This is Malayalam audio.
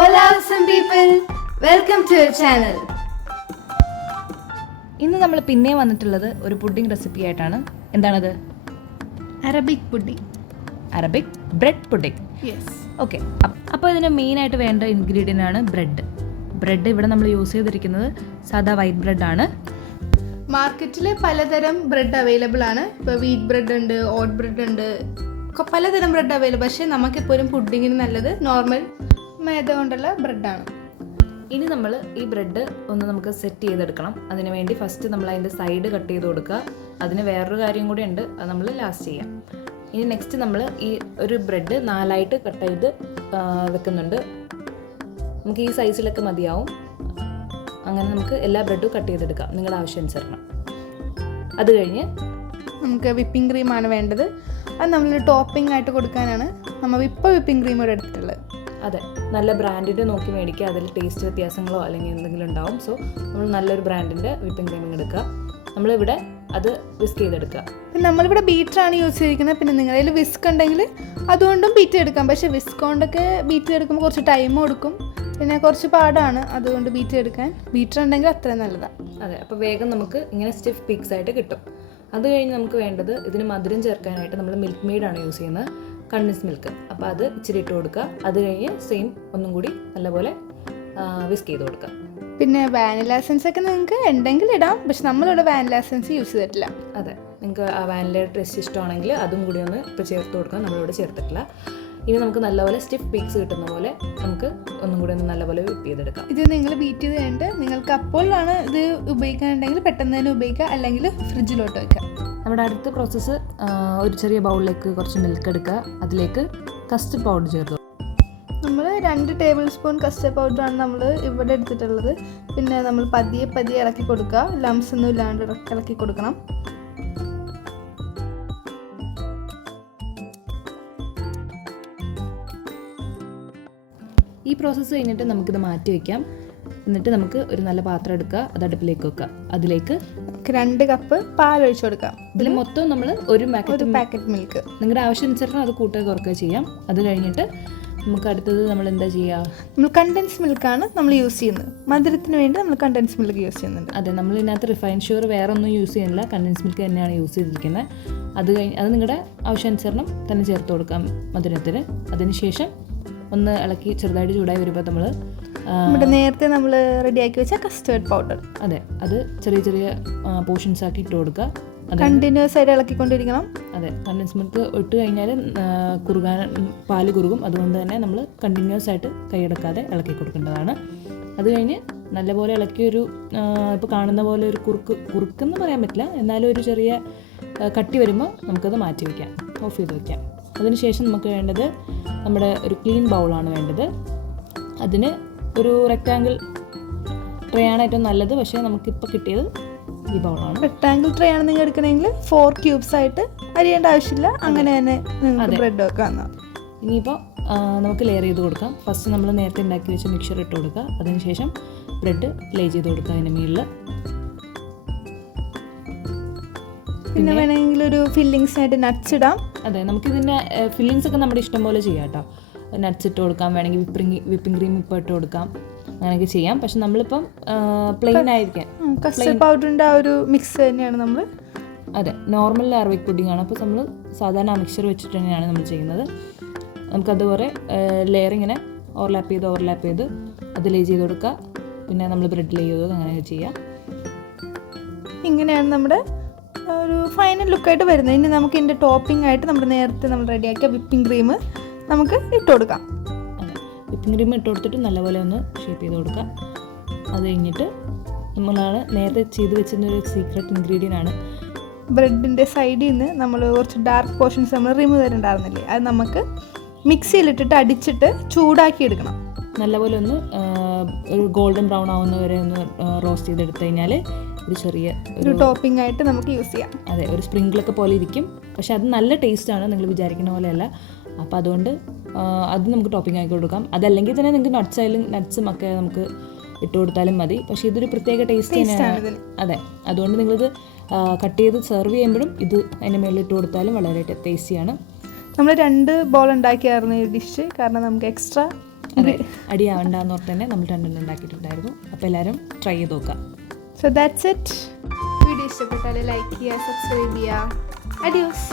All awesome people, welcome to our channel. ഇന്ന് നമ്മൾ പിന്നെ വന്നിട്ടുള്ളത് ഒരു പുഡിംഗ് റെസിപ്പി ആയിട്ടാണ്. എന്താണത്? Arabic pudding. Arabic bread pudding. Yes. Okay, അപ്പോൾ ഇതിന് മെയിനായിട്ട് വേണ്ട ഇൻഗ്രീഡിയൻ്റ് ആണ് ബ്രെഡ്. ഇവിടെ നമ്മൾ യൂസ് ചെയ്തിരിക്കുന്നത് സാധാ വൈറ്റ് ബ്രെഡാണ്. മാർക്കറ്റിൽ പലതരം ബ്രെഡ് അവൈലബിൾ ആണ്. ഇപ്പോൾ വീറ്റ് ബ്രെഡ് ഉണ്ട്, ഓട്ട് ബ്രെഡ് ഉണ്ട്, പലതരം ബ്രെഡ് അവൈലബിൾ. പക്ഷേ നമുക്കെപ്പോഴും പുഡിങ്ങിന് നല്ലത് നോർമൽ മൈദ കൊണ്ടുള്ള ബ്രെഡാണ്. ഇനി നമ്മൾ ഈ ബ്രെഡ് ഒന്ന് നമുക്ക് സെറ്റ് ചെയ്തെടുക്കണം. അതിന് വേണ്ടി ഫസ്റ്റ് നമ്മൾ അതിൻ്റെ സൈഡ് കട്ട് ചെയ്ത് കൊടുക്കുക. അതിന് വേറൊരു കാര്യം കൂടി ഉണ്ട്, അത് നമ്മൾ ലാസ്റ്റ് ചെയ്യാം. ഇനി നെക്സ്റ്റ് നമ്മൾ ഈ ഒരു ബ്രെഡ് 4 കട്ട് ചെയ്ത് വെക്കുന്നുണ്ട്. നമുക്ക് ഈ സൈസിലൊക്കെ മതിയാവും. അങ്ങനെ നമുക്ക് എല്ലാ ബ്രെഡും കട്ട് ചെയ്തെടുക്കാം നിങ്ങളുടെ ആവശ്യാനുസരണം. അത് കഴിഞ്ഞ് നമുക്ക് വിപ്പിംഗ് ക്രീമാണ് വേണ്ടത്. അത് നമ്മൾ ടോപ്പിംഗ് ആയിട്ട് കൊടുക്കാനാണ് നമ്മൾ ഇപ്പോൾ വിപ്പിംഗ് ക്രീം ഇവിടെ എടുത്തിട്ടുള്ളത്. അതെ, നല്ല ബ്രാൻഡിൻ്റെ നോക്കി മേടിക്കുക. അതിൽ ടേസ്റ്റ് വ്യത്യാസങ്ങളോ അല്ലെങ്കിൽ എന്തെങ്കിലും ഉണ്ടാവും. സോ നമ്മൾ നല്ലൊരു ബ്രാൻഡിൻ്റെ വിപ്പിംഗ് ക്രീം എടുക്കുക. നമ്മളിവിടെ അത് വിസ്ക് ചെയ്തെടുക്കുക. പിന്നെ നമ്മളിവിടെ ബീറ്ററാണ് യൂസ് ചെയ്തിരിക്കുന്നത്. പിന്നെ നിങ്ങളുടെ കയ്യിൽ വിസ്ക് ഉണ്ടെങ്കിൽ അതുകൊണ്ടും ബീറ്റ് എടുക്കാം. പക്ഷേ വിസ്ക് കൊണ്ടൊക്കെ ബീറ്റ് എടുക്കുമ്പോൾ കുറച്ച് ടൈം കൊടുക്കും, പിന്നെ കുറച്ച് പാടാണ്. അതുകൊണ്ട് ബീറ്റ് എടുക്കാൻ ബീറ്റർ ഉണ്ടെങ്കിൽ അത്രയും നല്ലതാണ്. അതെ, അപ്പോൾ വേഗം നമുക്ക് ഇങ്ങനെ സ്റ്റിഫ് പീക്സ് ആയിട്ട് കിട്ടും. അത് കഴിഞ്ഞ് നമുക്ക് വേണ്ടത് ഇതിന് മധുരം ചേർക്കാനായിട്ട് നമ്മൾ മിൽക്ക് മെയ്ഡാണ് യൂസ് ചെയ്യുന്നത്, കണ്ടൻസ് മിൽക്ക്. അപ്പോൾ അത് ഇച്ചിരി ഇട്ട് കൊടുക്കുക. അത് കഴിഞ്ഞ് സെയിം ഒന്നും കൂടി നല്ലപോലെ വിസ്ക് ചെയ്ത് കൊടുക്കുക. പിന്നെ വാനില എസൻസ് ഒക്കെ നിങ്ങൾക്ക് ഉണ്ടെങ്കിൽ ഇടാം. പക്ഷെ നമ്മളിവിടെ വാനില എസൻസ് യൂസ് ചെയ്തിട്ടില്ല. അതെ, നിങ്ങൾക്ക് ആ വാനിലയുടെ ടേസ്റ്റ് ഇഷ്ടമാണെങ്കിൽ അതും കൂടി ഒന്ന് ഇപ്പോൾ ചേർത്ത് കൊടുക്കാം. നമ്മളിവിടെ ചേർത്തിട്ടില്ല. ഇനി നമുക്ക് നല്ലപോലെ സ്റ്റിഫ് പീക്സ് കിട്ടുന്ന പോലെ നമുക്ക് ഒന്നും കൂടി ഒന്ന് നല്ലപോലെ വിപ്പ് ചെയ്തെടുക്കാം. ഇത് നിങ്ങൾ ബീറ്റ് ചെയ്ത് കഴിഞ്ഞിട്ട് നിങ്ങൾക്ക് അപ്പോഴാണ് ഇത് ഉപയോഗിക്കാനുണ്ടെങ്കിൽ പെട്ടെന്ന് തന്നെ ഉപയോഗിക്കുക, അല്ലെങ്കിൽ ഫ്രിഡ്ജിലോട്ട് വയ്ക്കുക. നമ്മുടെ അടുത്ത പ്രോസസ്സ്, ഒരു ചെറിയ ബൗളിലേക്ക് കുറച്ച് മിൽക്ക് എടുക്കുക. അതിലേക്ക് കസ്റ്റർഡ് പൗഡർ ചേർത്ത്. നമ്മൾ 2 ടേബിൾ സ്പൂൺ കസ്റ്റർഡ് പൗഡറാണ് നമ്മൾ ഇവിടെ എടുത്തിട്ടുള്ളത്. പിന്നെ നമ്മൾ പതിയെ ഇളക്കി കൊടുക്കുക. ലംസ് ഒന്നും ഇല്ലാണ്ട് ഇളക്കി കൊടുക്കണം. ഈ പ്രോസസ്സ് കഴിഞ്ഞിട്ട് നമുക്കിത് മാറ്റി വയ്ക്കാം. എന്നിട്ട് നമുക്ക് ഒരു നല്ല പാത്രം എടുക്കുക, അത് അടുപ്പിലേക്ക് വെക്കുക. അതിലേക്ക് 2 കപ്പ് പാൽ ഒഴിച്ചു കൊടുക്കാം. ഇതിൽ മൊത്തം നമ്മൾ ഒരു പാക്കറ്റ് മിൽക്ക്. നിങ്ങളുടെ ആവശ്യാനുസരണം അത് കൂട്ടുക കുറക്കുക ചെയ്യാം. അത് കഴിഞ്ഞിട്ട് നമുക്ക് അടുത്തത് നമ്മൾ എന്താ ചെയ്യുക? നമ്മൾ കണ്ടൻസ് മിൽക്കാണ് നമ്മൾ യൂസ് ചെയ്യുന്നത്. മധുരത്തിന് വേണ്ടി നമ്മൾ കണ്ടൻസ് മിൽക്ക് യൂസ് ചെയ്യുന്നുണ്ട്. അതെ, നമ്മൾ ഇതിനകത്ത് റിഫൈൻഡ് ഷുഗർ വേറെ ഒന്നും യൂസ് ചെയ്യുന്നില്ല, കണ്ടൻസ് മിൽക്ക് തന്നെയാണ് യൂസ് ചെയ്തിരിക്കുന്നത്. അത് നിങ്ങളുടെ ആവശ്യാനുസരണം തന്നെ ചേർത്ത് കൊടുക്കാം മധുരത്തിന്. അതിനുശേഷം ഒന്ന് ഇളക്കി ചെറുതായിട്ട് ചൂടായി വരുമ്പോൾ നമ്മുടെ നേരത്തെ നമ്മൾ റെഡിയാക്കി വെച്ച കസ്റ്റേർഡ് പൗഡർ, അതെ, അത് ചെറിയ പോർഷൻസ് ആക്കി ഇട്ട് കൊടുക്കുക. കണ്ടിന്യൂസ് ആയിട്ട് ഇളക്കിക്കൊണ്ടിരിക്കണം. അതെ, കണ്ടൻസ് മിൽക്ക് ഇട്ട് കഴിഞ്ഞാൽ പാല് കുറുകും. അതുകൊണ്ട് തന്നെ നമ്മൾ കണ്ടിന്യൂസ് ആയിട്ട് കൈയടക്കാതെ ഇളക്കി കൊടുക്കേണ്ടതാണ്. അത് കഴിഞ്ഞ് നല്ലപോലെ ഇളക്കിയൊരു ഇപ്പോൾ കാണുന്ന പോലെ ഒരു കുറുക്കെന്ന് പറയാൻ പറ്റില്ല, എന്നാലും ഒരു ചെറിയ കട്ടി വരുമ്പോൾ നമുക്കത് മാറ്റി വയ്ക്കാം, ഓഫ് ചെയ്ത് വയ്ക്കാം. അതിനുശേഷം നമുക്ക് വേണ്ടത് നമ്മുടെ ഒരു ക്ലീൻ ബൗളാണ് വേണ്ടത്. അതിന് ഒരു റെക്റ്റാങ്കിൾ ട്രേ ആണ് ഏറ്റവും നല്ലത്. പക്ഷേ നമുക്കിപ്പോൾ കിട്ടിയത് ഈ ബൗളാണ്. റെക്റ്റാങ്കിൾ ട്രേ ആണ് നിങ്ങൾ എടുക്കണമെങ്കിൽ 4 ക്യൂബ്സ് ആയിട്ട് അരിയേണ്ട ആവശ്യമില്ല. അങ്ങനെ തന്നെ ബ്രെഡ് വെക്കാം. ഇനിയിപ്പോൾ നമുക്ക് ലെയർ ചെയ്ത് കൊടുക്കാം. ഫസ്റ്റ് നമ്മൾ നേരത്തെ ഉണ്ടാക്കി വെച്ച മിക്സർ ഇട്ട് കൊടുക്കുക. അതിനുശേഷം ബ്രെഡ് ലേ ചെയ്ത് കൊടുക്കുക അതിൻ്റെ മുകളിൽ. പിന്നെ വേണമെങ്കിൽ ഒരു ഫില്ലിങ്സ് ആയിട്ട് നട്ട്സ് ഇടാം. അതെ, നമുക്കിതിൻ്റെ ഫില്ലിങ്സ് ഒക്കെ നമ്മുടെ ഇഷ്ടം പോലെ ചെയ്യാം കേട്ടോ. നട്ട്സ് ഇട്ട് കൊടുക്കാം, വേണമെങ്കിൽ വിപ്പിംഗ് ക്രീം ഇപ്പോൾ ഇട്ട് കൊടുക്കാം, അങ്ങനെയൊക്കെ ചെയ്യാം. പക്ഷെ നമ്മളിപ്പം പ്ലെയിൻ ആയിരിക്കാം. കസ്റ്റർഡ് പൗഡറിൻ്റെ ആ ഒരു മിക്സ് തന്നെയാണ് നമ്മൾ. അതെ, നോർമൽ അറബിക് പുഡിംഗ് ആണ്. അപ്പോൾ നമ്മൾ സാധാരണ ആ മിക്സർ വെച്ചിട്ട് തന്നെയാണ് നമ്മൾ ചെയ്യുന്നത്. നമുക്കതുപോലെ ലെയർ ഇങ്ങനെ ഓവർലാപ്പ് ചെയ്ത് അത് ലേ ചെയ്ത് കൊടുക്കുക. പിന്നെ നമ്മൾ ബ്രെഡ് ലേ ചെയ്ത് അങ്ങനെയൊക്കെ ചെയ്യാം. ഇങ്ങനെയാണ് നമ്മുടെ ഒരു ഫൈനൽ ലുക്കായിട്ട് വരുന്നത്. ഇനി നമുക്ക് ഇതിൻ്റെ ടോപ്പിംഗ് ആയിട്ട് നമ്മൾ നേരത്തെ നമ്മൾ റെഡിയാക്കിയ വിപ്പിംഗ് ക്രീം നമുക്ക് ഇട്ട് കൊടുക്കാം. അതെ, വിപ്പിംഗ് ക്രീം ഇട്ട് കൊടുത്തിട്ട് നല്ലപോലെ ഒന്ന് ഷേപ്പ് ചെയ്ത് കൊടുക്കാം. അത് കഴിഞ്ഞിട്ട് നമ്മളാണ് നേരത്തെ ചെയ്ത് വെച്ചിരുന്നൊരു സീക്രട്ട് ഇൻഗ്രീഡിയൻ്റ് ആണ്. ബ്രെഡിൻ്റെ സൈഡിൽ നിന്ന് നമ്മൾ കുറച്ച് ഡാർക്ക് പോർഷൻസ് നമ്മൾ റിമൂവ് ചെയ്തിട്ടുണ്ടായിരുന്നില്ലേ, അത് നമുക്ക് മിക്സിയിലിട്ടിട്ട് അടിച്ചിട്ട് ചൂടാക്കി എടുക്കണം. നല്ലപോലെ ഒന്ന് ഒരു ഗോൾഡൻ ബ്രൗൺ ആവുന്നവരെ ഒന്ന് റോസ്റ്റ് ചെയ്തെടുത്തു കഴിഞ്ഞാൽ ഒരു ചെറിയ ഒരു ടോപ്പിംഗ് ആയിട്ട് നമുക്ക് യൂസ് ചെയ്യാം. അതെ, ഒരു സ്പ്രിങ്കിളൊക്കെ പോലെ ഇരിക്കും. പക്ഷെ അത് നല്ല ടേസ്റ്റാണ്, നിങ്ങൾ വിചാരിക്കുന്ന പോലെയല്ല. അപ്പോൾ അതുകൊണ്ട് അത് നമുക്ക് ടോപ്പിംഗ് ആക്കി കൊടുക്കാം. അതല്ലെങ്കിൽ തന്നെ നിങ്ങൾക്ക് നട്ട്സും ഒക്കെ നമുക്ക് ഇട്ട് കൊടുത്താലും മതി. പക്ഷേ ഇതൊരു പ്രത്യേക ടേസ്റ്റ് തന്നെയാണ്. അതെ, അതുകൊണ്ട് നിങ്ങളിത് കട്ട് ചെയ്ത് സെർവ് ചെയ്യുമ്പോഴും ഇത് അതിൻ്റെ മുകളിൽ ഇട്ട് കൊടുത്താലും വളരെ ടേസ്റ്റിയാണ്. നമ്മൾ 2 ബോൾ ഉണ്ടാക്കിയായിരുന്നു ഈ ഡിഷ്. കാരണം നമുക്ക് എക്സ്ട്രാ അതെ, അടിയാവണ്ടെന്ന് ഓർത്ത് തന്നെ നമ്മൾ രണ്ടെണ്ണം ഉണ്ടാക്കിയിട്ടുണ്ടായിരുന്നു. അപ്പോൾ എല്ലാവരും ട്രൈ ചെയ്ത് നോക്കാം. So that's it. വീഡിയോ ഇഷ്ടപ്പെട്ടാൽ ലൈക്ക് ചെയ്യുക, സബ്സ്ക്രൈബ് ചെയ്യുക. അഡിയോസ്.